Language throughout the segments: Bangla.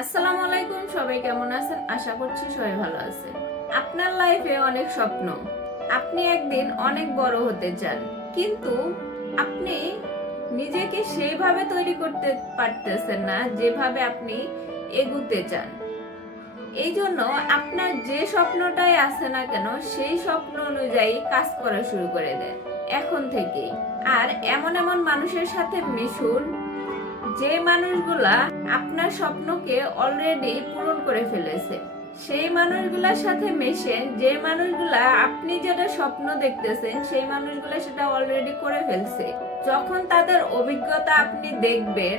আসসালামু আলাইকুম, সবাই কেমন আছেন? আশা করছি সবাই ভালো আছেন। আপনার লাইফে অনেক স্বপ্ন, আপনি একদিন অনেক বড় হতে চান, কিন্তু আপনি নিজেকে সেইভাবে তৈরি করতে পারতেছেন না যেভাবে আপনি এগুতে চান। এই জন্য আপনার যে স্বপ্নটাই আছে না কেন, সেই স্বপ্ন অনুযায়ী কাজ করা শুরু করে দেন এখন থেকেই। আর এমন এমন মানুষের সাথে মিশুন যে মানুষগুলা আপনার স্বপ্নকে অলরেডি পূরণ করে ফেলেছে। সেই মানুষগুলোর সাথে মেশেন যে মানুষগুলা আপনি যেটা স্বপ্ন দেখতেছেন সেই মানুষগুলা সেটা অলরেডি করে ফেলছে। যখন তাদের অভিজ্ঞতা আপনি দেখবেন,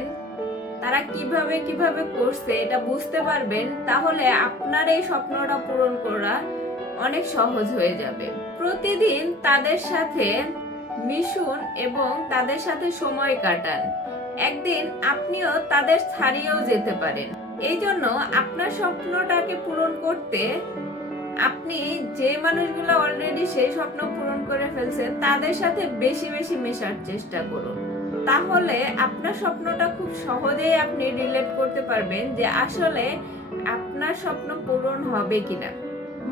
তারা কিভাবে কিভাবে করছে এটা বুঝতে পারবেন, তাহলে আপনার এই স্বপ্নটা পূরণ করা অনেক সহজ হয়ে যাবে। প্রতিদিন তাদের সাথে মিশুন এবং তাদের সাথে সময় কাটান। একদিন আপনিও তাদের ছাড়িয়েও যেতে পারেন। এই জন্য আপনার স্বপ্নটাকে পূরণ করতে আপনি যে মানুষগুলো অলরেডি সেই স্বপ্ন পূরণ করে ফেলছেন তাদের সাথে বেশি বেশি মেশার চেষ্টা করুন। তাহলে আপনার স্বপ্নটা খুব সহজেই আপনি রিলেট করতে পারবেন যে আসলে আপনার স্বপ্ন পূরণ হবে কিনা।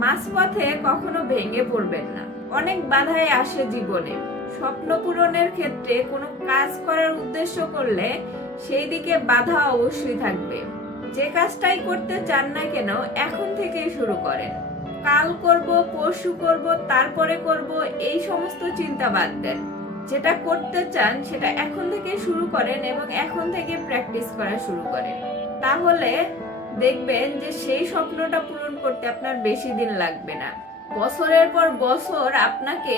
মাঝপথে কখনো ভেঙে পড়বেন না। অনেক বাধাই আসে জীবনে। স্বপ্ন পূরণের ক্ষেত্রে কোনো কাজ করার উদ্দেশ্য করলে সেই দিকে বাধা অবশ্যই থাকবে। যে কাজটাই করতে চান না কেন, এখন থেকেই শুরু করেন। কাল করব, পরশু করব, তারপরে করব, এই সমস্ত চিন্তা বাদ দেন। যেটা করতে চান সেটা এখন থেকে শুরু করেন এবং এখন থেকে প্র্যাকটিস করা শুরু করেন। তাহলে দেখবেন যে সেই স্বপ্নটা পূরণ করতে আপনার বেশি দিন লাগবে না। বছরের পর বছর আপনাকে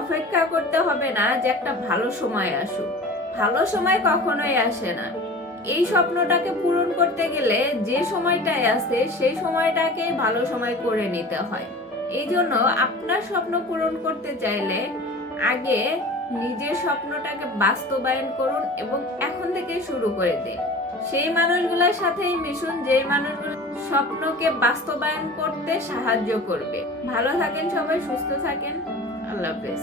অপেক্ষা করতে হবে না যে একটা ভালো সময় আসুক। ভালো সময় কখনোই আসে না। এই স্বপ্নটাকে পূরণ করতে গেলে যে সময়টাই আছে সেই সময়টাকে ভালো সময় করে নিতে হয়। এই জন্য আপনার স্বপ্ন পূরণ করতে চাইলে আগে নিজের স্বপ্নটাকে বাস্তবায়ন করুন এবং এখন থেকে শুরু করে দিন। সেই মানুষগুলোর সাথেই মিশুন যে মানুষগুলো স্বপ্নকে বাস্তবায়ন করতে সাহায্য করবে। ভালো থাকেন সবাই, সুস্থ থাকেন। আল্লাহ হাফেজ।